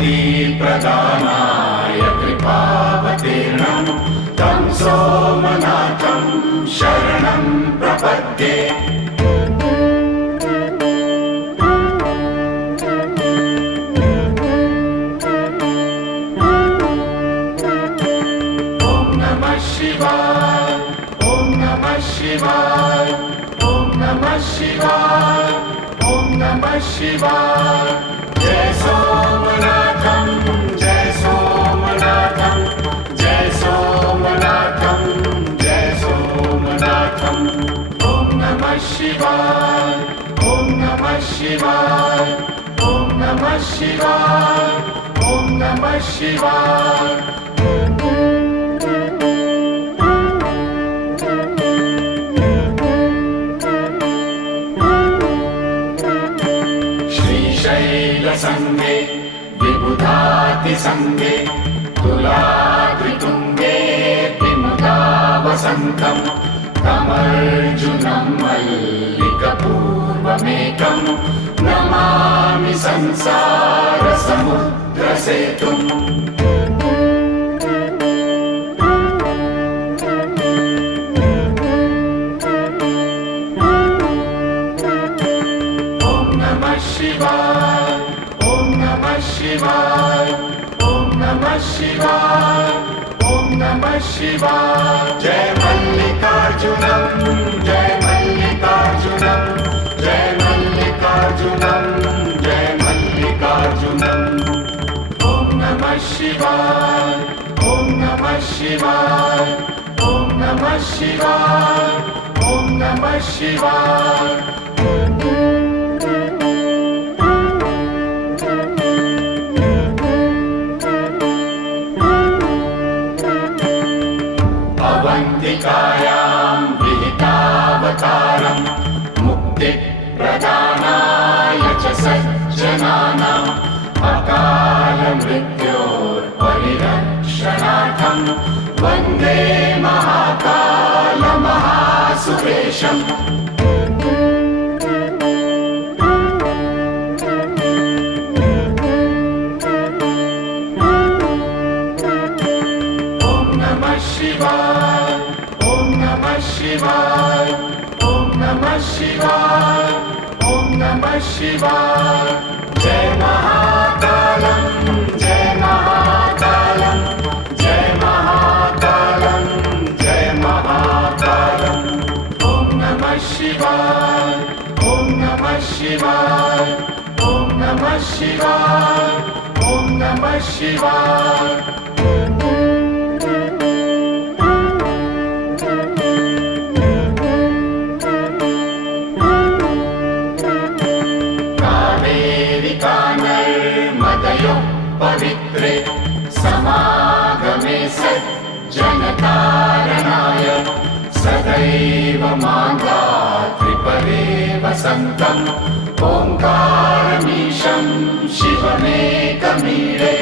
भक्तिप्रदानाय कृपावतीर्णं तं सोमनाथं शरणं प्रपद्ये। ॐ नमः शिवाय, ॐ नमः शिवाय, ॐ नमः शिवाय, ॐ नमः शिवाय। जय सोमनाथं, जय सोमनाथं, जय सोमनाथं, जय सोमनाथं। ॐ नमः शिवाय, ॐ नमः शिवाय, ॐ नमः शिवाय, ॐ नमः शिवाय। श्रीशैलसङ्गे विबुधातिसङ्गे तुलाद्रितुङ्गे विमुदा वसन्तं तमर्जुनं मल्लिकपूर्वमेकं नमामि संसारसमुद्रसेतुम्। शिवाय, ॐ नमः शिवाय, ॐ नमः शिवाय, ॐ नमः शिवाय। जय मल्लिकार्जुनं, जय मल्लिकार्जुनं, जय मल्लिकार्जुनं, जय मल्लिकार्जुनं। ॐ नमः शिवाय, ॐ नमः शिवाय, ॐ नमः शिवाय, ॐ नमः शिवाय। अवन्तिकायां विहितावतारं मुक्तिप्रदानाय च सज्जनानाम् अकालमृत्योर्परिरक्षणार्थं वन्दे महाकालमहासुरेशम्। ॐ नमः शिवाय, ॐ नमः शिवाय, ॐ नमः शिवाय, ॐ नमः शिवाय। जय महाकालं, जय महाकालं, जय महाकालं, जय महाकालं। ॐ नमः शिवाय, ॐ नमः शिवाय, ॐ नमः शिवाय, ॐ नमः शिवाय। पवित्रे समागमे सज्जनतारणाय सदैव माङ्गात्रिपदे वसन्तम् ओङ्कारमीशं शिवमेकमीडे।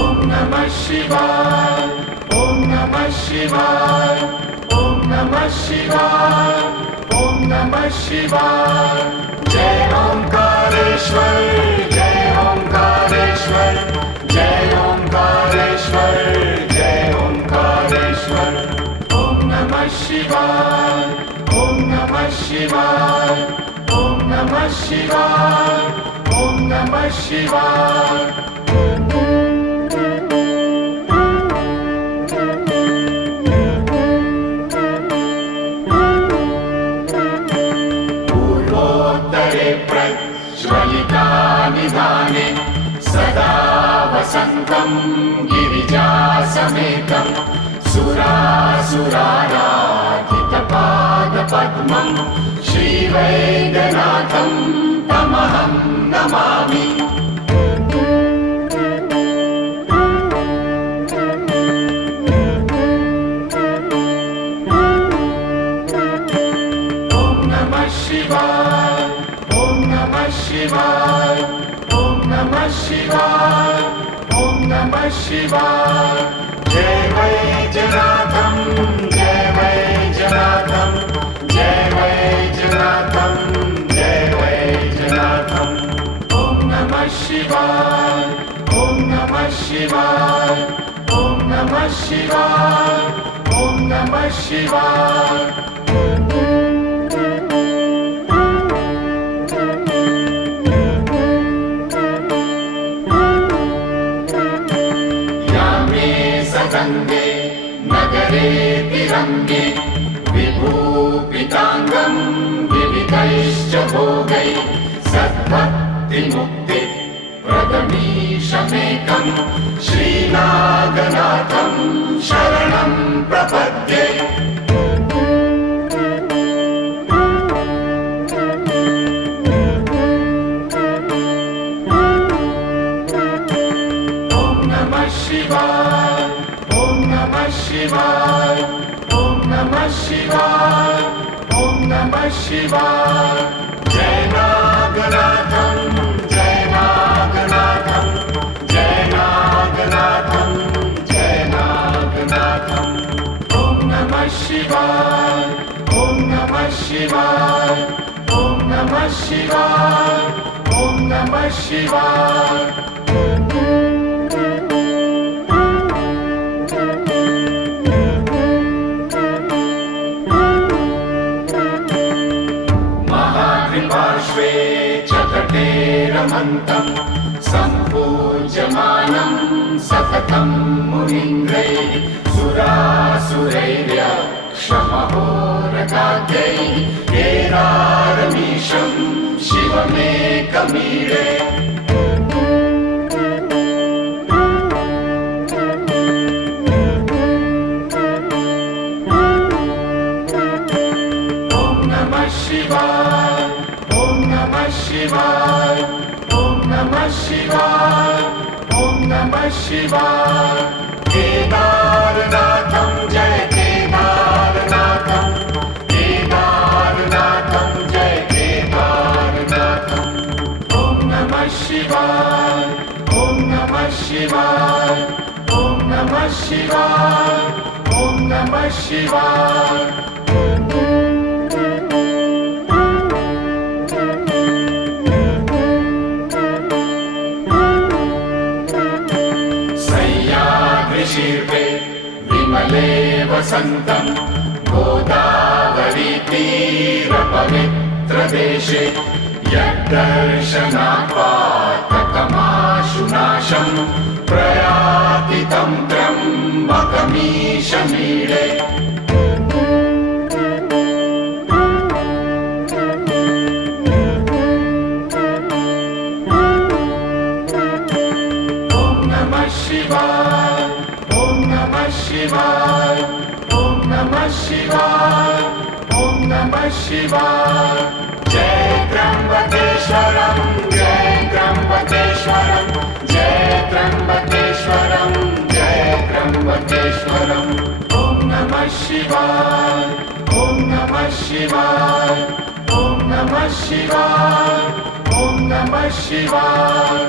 ॐ नमः शिवाय, ॐ नमः शिवाय, ॐ नमः शिवाय, ॐ नमः शिवाय। जय ओंकारेश्वर, जय ओंकारेश्वर, जय ओंकारेश्वर, जय ओंकारेश्वर। ॐ नमः शिवाय, ॐ नमः शिवाय, ॐ नमः शिवाय, ॐ नमः शिवाय। प्रज्वलितानिधाने सदा वसन्तं गिरिजासमेतं सुरासुराराधितपादपद्मं श्रीवैद्यनाथं तमहं नमामि। ॐ नमः शिवाय, ॐ नमः शिवाय, ॐ नमः शिवाय, ॐ नमः शिवाय। जय वैद्यनाथं, जय शिवाय ॐ नमः शिवाय ॐ नमः शिवाय ॐ नमः शिवाय गंगे नगरे तिरंगे विभूपितांगं विविधैश्च भोगैः सद्भक्ति मुक्ति प्रदमीशमेकं श्रीनागनाथं शरणं प्रपद्ये ॐ नमः शिवाय ॐ नमः शिवाय ॐ नमः शिवाय ॐ नमः शिवाय जय नागनाथं जय नागनाथं जय नागनाथं जय नागनाथं ॐ नमः शिवाय ॐ नमः शिवाय ॐ नमः शिवाय ॐ नमः शिवाय पार्श्वे च तटे रमन्तं सम्पूज्यमानं सततं मुनीन्द्रैः सुरासुरैर्यक्षमहोरगाद्यैः केदारमीशं शिवमेकमीडे ॐ नमः शिवाय ॐ नमः शिवाय ॐ नमः शिवाय ॐ नमः शिवाय केदारनाथं जय केदारनाथं केदारनाथं जय केदारनाथं ॐ नमः शिवाय ॐ नमः शिवाय ॐ नमः शिवाय ॐ नमः शिवाय शीर्षे विमले वसन्तं गोदावरीतीरपवित्रदेशे यद्दर्शनात् पातकमाशुनाशं प्रयाति तं त्र्यम्बकमीशमीडे ॐ नमः शिवाय ॐ नमः शिवाय ॐ नमः शिवाय ॐ नमः शिवाय जय त्र्यम्बकेश्वरं जय त्र्यम्बकेश्वरं जय त्र्यम्बकेश्वरं जय त्र्यम्बकेश्वरं ॐ नमः शिवाय ॐ नमः शिवाय ॐ नमः शिवाय ॐ नमः शिवाय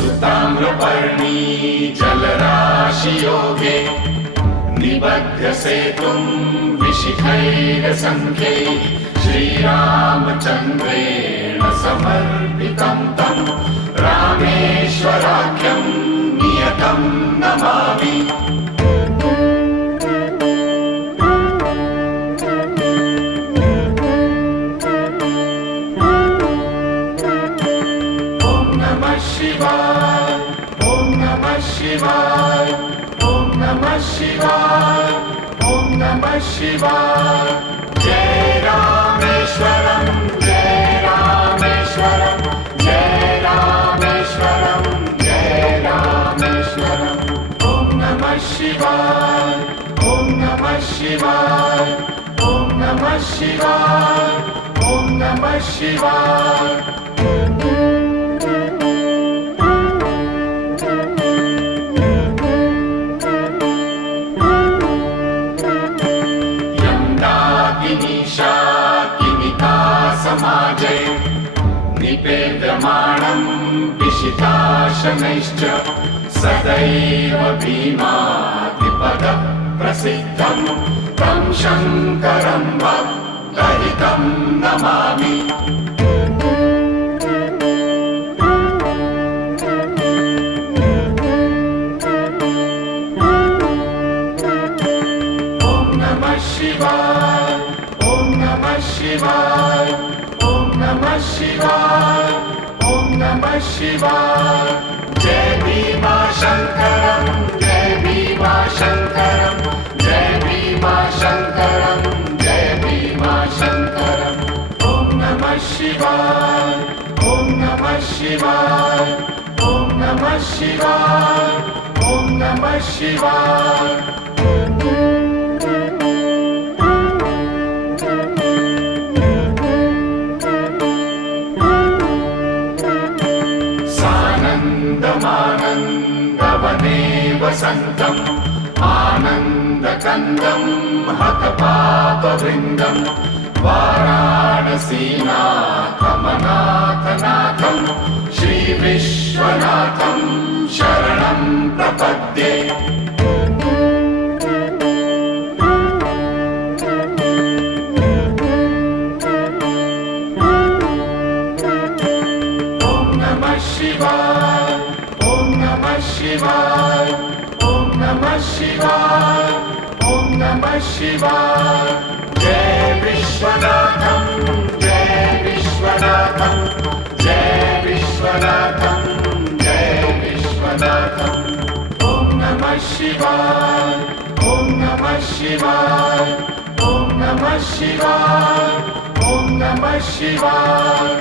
सुताम्रपर्णी जलराशियोगे निबध्य सेतुं विशिखैरसङ्ख्यैः श्रीरामचन्द्रेण समर्पितं तं रामेश्वराख्यं नियतं नमामि ॐ नमः शिवाय ॐ नमः शिवाय ॐ नमः शिवाय ॐ नमः शिवाय जय रामेश्वरं जय रामेश्वरं जय रामेश्वरं जय रामेश्वरं ॐ नमः शिवाय ॐ नमः शिवाय ॐ नमः शिवाय ॐ नमः शिवाय समाजे निपेद्यमानं पिशिताशनैश्च सदैव भीमादिपदः प्रसिद्धं तं शङ्करं भक्तहितं नमामि शिवाय ॐ नमः शिवाय ॐ नमः शिवाय ॐ नमः शिवाय जय भीमा शङ्करं जय भीमा शङ्करं जय भीमा शङ्करं जय भीमा शङ्करं ॐ नमः शिवाय ॐ नमः शिवाय ॐ नमः शिवाय ॐ नमः शिवाय आनन्दवने वसन्तम् आनन्दकन्दं हतपापवृन्दं वाराणसीनाथमनाथनाथं श्रीविश्वनाथं शरणं प्रपद्ये ॐ नमः शिवाय ॐ नमः शिवाय ॐ नमः शिवाय ॐ नमः शिवाय जय विश्वनाथं जय विश्वनाथं जय विश्वनाथं जय विश्वनाथं ॐ नमः शिवाय ॐ नमः शिवाय ॐ नमः शिवाय ॐ नमः शिवाय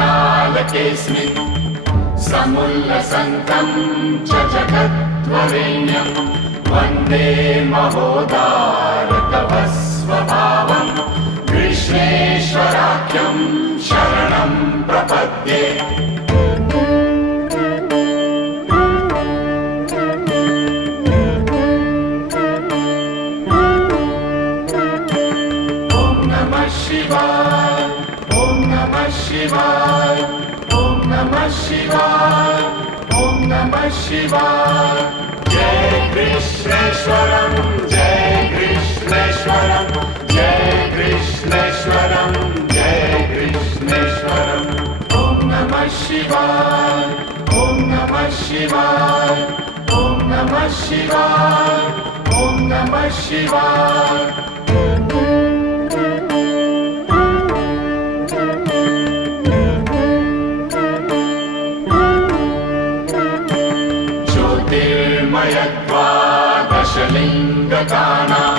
विशालकेऽस्मिन् समुल्लसन्तं च जगद्वरेण्यं वन्दे महोदारतवस्वभावं कृष्णेश्वराख्यं शरणं प्रपद्ये ॐ नमः शिवाय ॐ नमः शिवाय ॐ नमः शिवाय ॐ नमः शिवाय जय कृष्णेश्वरं जय कृष्णेश्वरं जय कृष्णेश्वरं जय कृष्णेश्वरं ॐ नमः शिवाय ॐ नमः शिवाय ॐ नमः शिवाय ॐ नमः शिवाय द्वादशलिङ्गकानां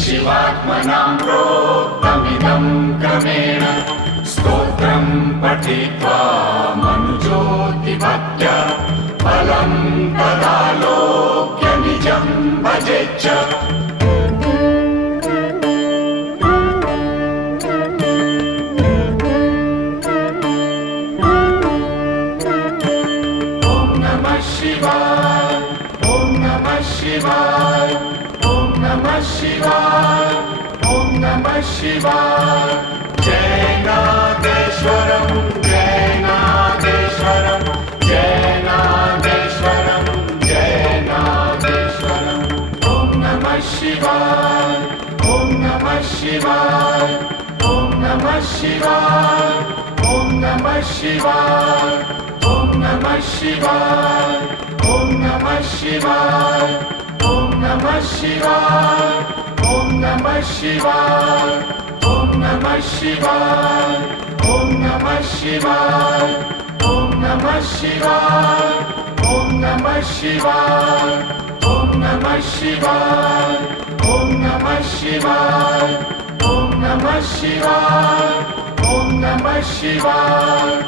शिवात्मनां प्रोक्तमिदं क्रमेण स्तोत्रं पठित्वा मनुज्योतिभक्त्या फलं तदालोक्य निजं भजेच्च ॐ नमः शिवाय ॐ नमः शिवाय ॐ नमः शिवाय ॐ नमः शिवाय जय नागेश्वरं जय नागेश्वरं जय नागेश्वरं जय नागेश्वरं ॐ नमः शिवाय ॐ नमः शिवाय ॐ नमः शिवाय ॐ नमः शिवाय ॐ नमः शिवाय ॐ नमः शिवाय ॐ नमः शिवाय ॐ नमः शिवाय ॐ नमः शिवाय ॐ नमः शिवाय ॐ नमः शिवाय ॐ नमः शिवाय ॐ नमः शिवाय ॐ नमः शिवाय ॐ नमः शिवाय ॐ नमः शिवाय